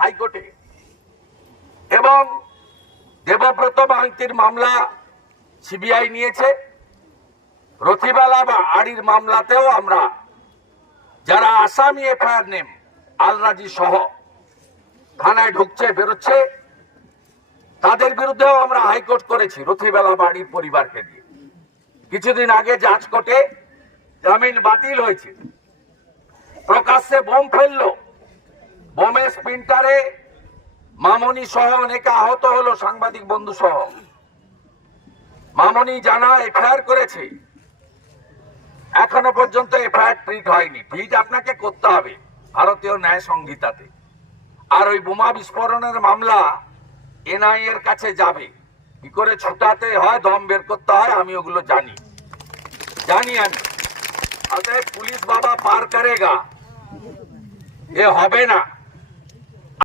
হাইকোর্টে এবং দেবব্রত মাহান্তির মামলা সিবিআই নিয়েছে। রথিবালা বা আড়ির মামলাতেও আমরা যারা আসামি এফআইআর নেম আলরাজি সহ থানায় ঢুকছে বেরোচ্ছে তাদের বিরুদ্ধেও আমরা হাইকোর্ট করেছি রথিবালা বাড়ির পরিবারকে দিয়ে। কিছুদিন আগে জাজ কোর্টে জামিন বাতিল হয়েছে। প্রকাশ্যে বোম ফেললো, বোমের স্প্লিন্টারে মামনি সহ অনেকে আহত হলো, সাংবাদিক বন্ধু সহ। মামনি জানা এফআইআর করেছে, এখনো পর্যন্ত এফআইআর ট্রিট হয়নি। ট্রিট আপনাকে করতে হবে ভারতীয় ন্যায় সংহিতাতে। আর ওই বোমা বিস্ফোরণের মামলা এনআই এর কাছে যাবে, কি করে ছুটাতে হয়, দম বের করতে হয়, আমি ওগুলো জানি আমি। অতএব পুলিশ বাবা পার করেগা, এ হবে না।